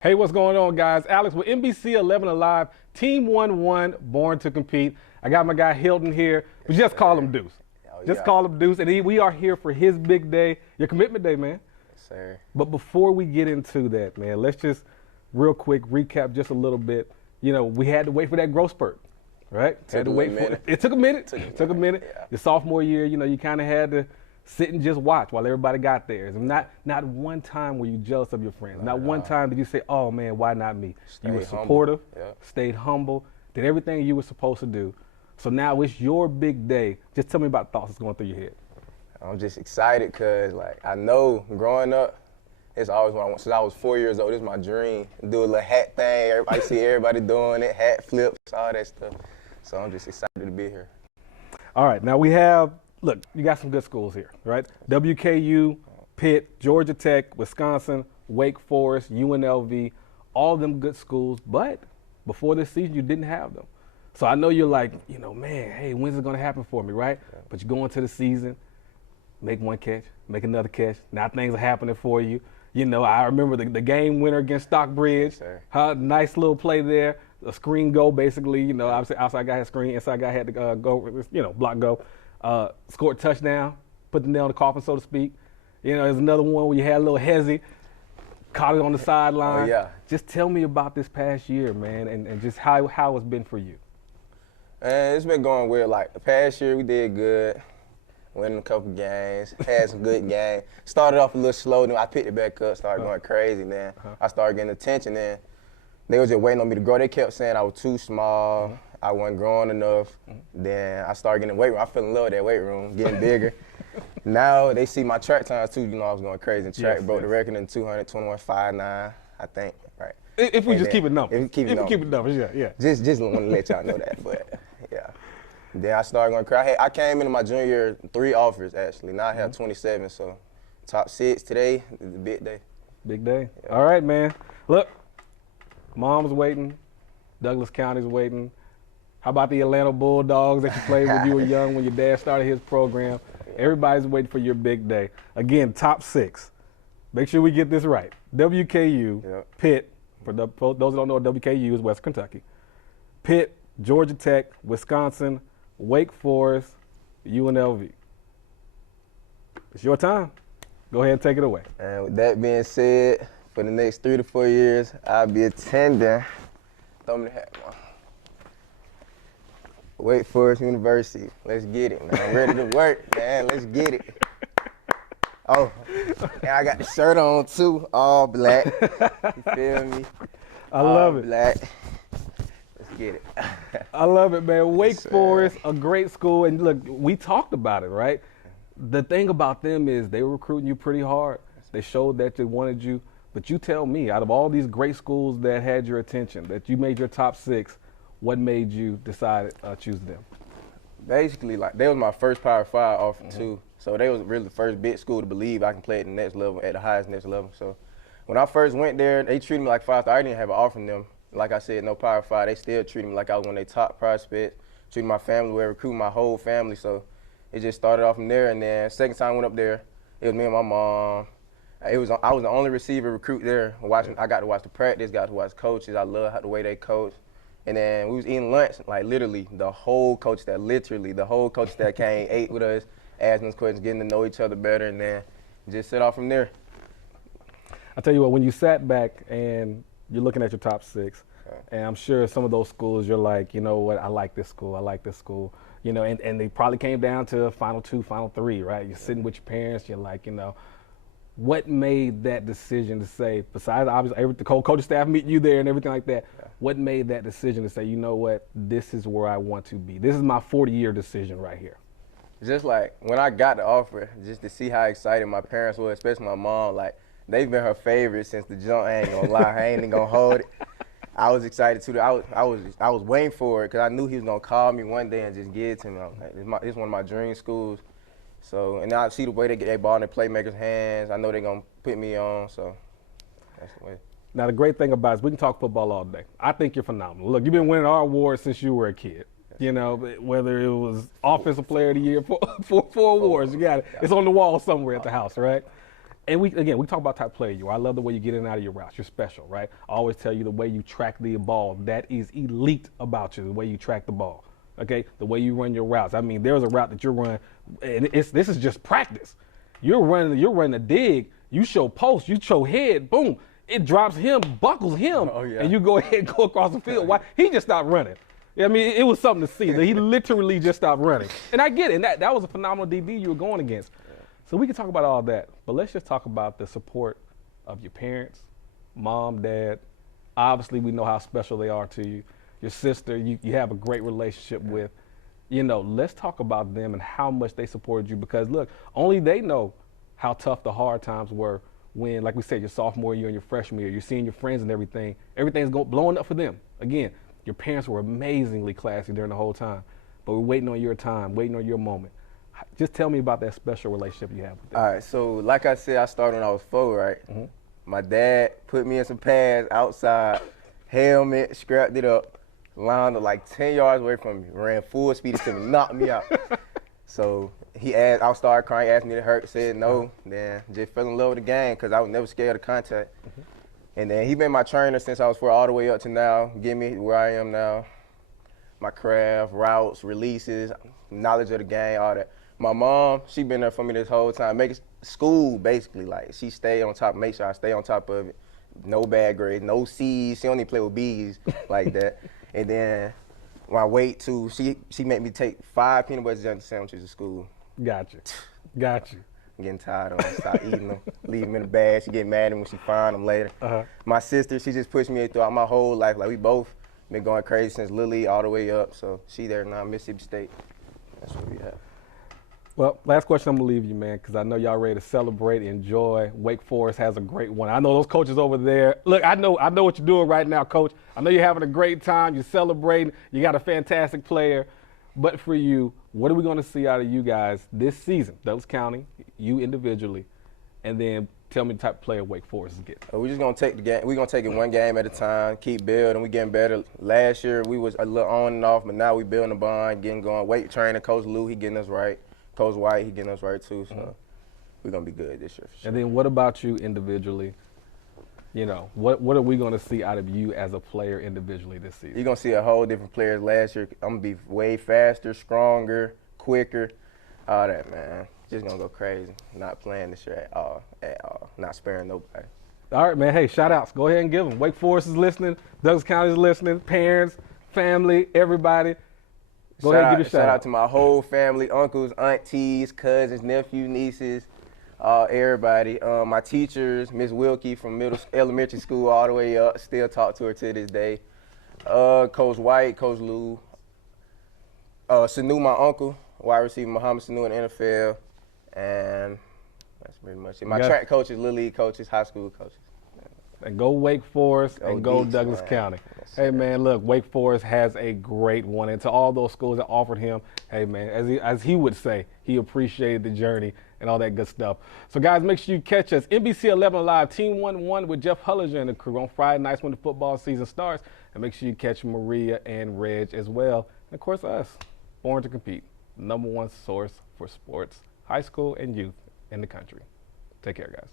Hey, what's going on, guys? Alex with NBC 11 Alive, Team 1-1, Born to Compete. I got my guy Hilton here. We just call him Deuce. Just call him Deuce. And we are here for his big day, your commitment day, man. Yes, sir. But before we get into that, man, let's just real quick recap just a little bit. You know, we had to wait for that growth spurt, right? Had to wait for it. It took a minute. It took a minute. Yeah. Your sophomore year, you know, you kind of had to sit and just watch while everybody got theirs. And not one time were you jealous of your friends. Not one time did you say, oh, man, why not me? You were supportive, stayed humble, did everything you were supposed to do. So now it's your big day. Just tell me about thoughts that's going through your head. I'm just excited because, like, I know growing up, it's always what I want. Since I was 4 years old, it's my dream. Do a little hat thing. Everybody see everybody doing it, hat flips, all that stuff. So I'm just excited to be here. All right, now we have, look, you got some good schools here, right? WKU, Pitt, Georgia Tech, Wisconsin, Wake Forest, UNLV, all of them good schools, but before this season, you didn't have them. So I know you're like, you know, man, hey, when's it going to happen for me, right? Yeah. But you go into the season, make one catch, make another catch. Now things are happening for you. You know, I remember the game winner against Stockbridge. Yes, nice little play there, a screen go basically. You know, obviously outside guy had screen, inside guy had to go, you know, block go. Scored touchdown, put the nail in the coffin, so to speak. You know, there's another one where you had a little hezzy, caught it on the sideline. Oh, yeah. Just tell me about this past year, man, and just how it's been for you. And it's been going well. Like, the past year we did good, winning a couple games, had some good games. Started off a little slow, then I picked it back up, started going crazy, then I started getting attention, then they was just waiting on me to grow. They kept saying I was too small, I wasn't growing enough. Then I started getting in the weight room. I fell in love with that weight room, getting bigger. Now they see my track times too. You know, I was going crazy in track. Broke the record in 221.59, I think, right? If we just keep it numbers. If we keep it numbers, yeah. Just want to let y'all know that, but yeah. Then I started going crazy. I came into my junior year 3 offers actually. Now I have 27, so top 6 today is a big day. Big day. Yeah. All right, man. Look, mom's waiting. Douglas County's waiting. How about the Atlanta Bulldogs that you played when you were young, when your dad started his program? Everybody's waiting for your big day. Again, top 6. Make sure we get this right. WKU, Pitt, for those who don't know what WKU is, West Kentucky. Pitt, Georgia Tech, Wisconsin, Wake Forest, UNLV. It's your time. Go ahead and take it away. And with that being said, for the next 3 to 4 years, I'll be attending, throw me the hat, man. Wake Forest University. Let's get it, man. I'm ready to work, man. Let's get it. Oh, and I got the shirt on too, all black. You feel me? I love it. Black. Let's get it. I love it, man. Wake Forest, a great school. And look, we talked about it, right? The thing about them is they were recruiting you pretty hard. They showed that they wanted you. But you tell me, out of all these great schools that had your attention, that you made your top 6, what made you decide to choose them? Basically, like, they was my first Power 5 offer too. So they was really the first big school to believe I can play at the next level, at the highest next level. So when I first went there, they treated me like 5-star. I didn't have an offer from them. Like I said, no Power 5. They still treated me like I was one of their top prospects. Treated my family well, recruited my whole family. So it just started off from there. And then second time I went up there, it was me and my mom. I was the only receiver recruit there. I got to watch the practice, got to watch coaches. I love the way they coach. And then we was eating lunch, like literally the whole coach staff came, ate with us, asking us questions, getting to know each other better, and then just set off from there. I tell you what, when you sat back and you're looking at your top 6, and I'm sure some of those schools you're like, you know what, I like this school, you know, and they probably came down to Final 2, Final 3, right? You're sitting with your parents, you're like, you know, what made that decision to say, besides obviously the coaching staff meeting you there and everything like that, what made that decision to say, you know what, this is where I want to be? This is my 40-year decision right here. Just like when I got the offer, just to see how excited my parents were, especially my mom, like they've been her favorite since the jump. I ain't gonna lie, I ain't even gonna hold it. I was excited too. I was waiting for it because I knew he was gonna call me one day and just give it to me. I was like, this is one of my dream schools. So, and now I see the way they get their ball in their playmakers' hands. I know they're going to put me on, so that's the way. Now, the great thing about it is we can talk football all day. I think you're phenomenal. Look, you've been winning our awards since you were a kid. You know, whether it was Offensive Player of the Year, four awards, you got it. It's on the wall somewhere at the house, right? And we talk about type player you are. I love the way you get in and out of your routes. You're special, right? I always tell you the way you track the ball, that is elite about you, the way you track the ball. Okay? The way you run your routes. I mean, there's a route that you're running, and this is just practice. You're running a dig, you show post, you show head, boom. It drops him, buckles him, and you go ahead and go across the field. Why? He just stopped running. I mean, it was something to see. He literally just stopped running. And I get it. And that was a phenomenal DB you were going against. So we can talk about all that. But let's just talk about the support of your parents, mom, dad. Obviously, we know how special they are to you. Your sister, you have a great relationship with. You know, let's talk about them and how much they supported you. Because, look, only they know how tough the hard times were when, like we said, your sophomore year and your freshman year, you're seeing your friends and everything. Everything's blowing up for them. Again, your parents were amazingly classy during the whole time, but we're waiting on your time, waiting on your moment. Just tell me about that special relationship you have with them. All right, so like I said, I started when I was 4, right? Mm-hmm. My dad put me in some pads outside, helmet, scrapped it up, lined up like 10 yards away from me, ran full speed until he knocked me out. So I started crying, asked me to hurt, said no, then just fell in love with the game because I was never scared of contact. Mm-hmm. And then he been my trainer since I was 4 all the way up to now, getting me where I am now. My craft, routes, releases, knowledge of the game, all that. My mom, she been there for me this whole time, making school basically, like she stayed on top, make sure I stay on top of it. No bad grades, no C's, she only play with B's like that. And then my weight too, she made me take 5 peanut butter jelly sandwiches to school. Got you. I'm getting tired of them, stop eating them, leave them in the bag. She get mad at me when she find them later. Uh-huh. My sister, she just pushed me throughout my whole life. Like we both been going crazy since Lily all the way up. So she there now, Mississippi State. That's what we have. Well, last question I'm going to leave you, man, because I know y'all ready to celebrate, enjoy. Wake Forest has a great one. I know those coaches over there. Look, I know what you're doing right now, Coach. I know you're having a great time. You're celebrating. You got a fantastic player. But for you, what are we going to see out of you guys this season? Douglas County, you individually, and then tell me the type of player Wake Forest is getting. We're just going to take the game. We're going to take it one game at a time, keep building. We're getting better. Last year, we was a little on and off, but now we're building a bond, getting going. Weight training, Coach Lou, he getting us right. Coach White, he getting us right too, so we're going to be good this year for sure. And then what about you individually? You know, what are we going to see out of you as a player individually this season? You're going to see a whole different player. Last year, I'm going to be way faster, stronger, quicker, all that, man. Just going to go crazy. Not playing this year at all. Not sparing nobody. All right, man. Hey, shout-outs. Go ahead and give them. Wake Forest is listening. Douglas County is listening. Parents, family, everybody. Go ahead and give a shout out to my whole family, uncles, aunties, cousins, nephews, nieces, everybody. My teachers, Miss Wilkie from elementary school all the way up, still talk to her to this day. Coach White, Coach Lou, Sanu, my uncle, wide receiver Muhammad Sanu in the NFL, and that's pretty much it. My track coaches, little league coaches, high school coaches. And go Wake Forest and go Douglas County. Yes, hey, man, look, Wake Forest has a great one. And to all those schools that offered him, hey, man, as he would say, he appreciated the journey and all that good stuff. So, guys, make sure you catch us. NBC 11 Live, Team 1-1 with Jeff Hullinger and the crew on Friday nights when the football season starts. And make sure you catch Maria and Reg as well. And, of course, us, Born to Compete, #1 source for sports, high school and youth in the country. Take care, guys.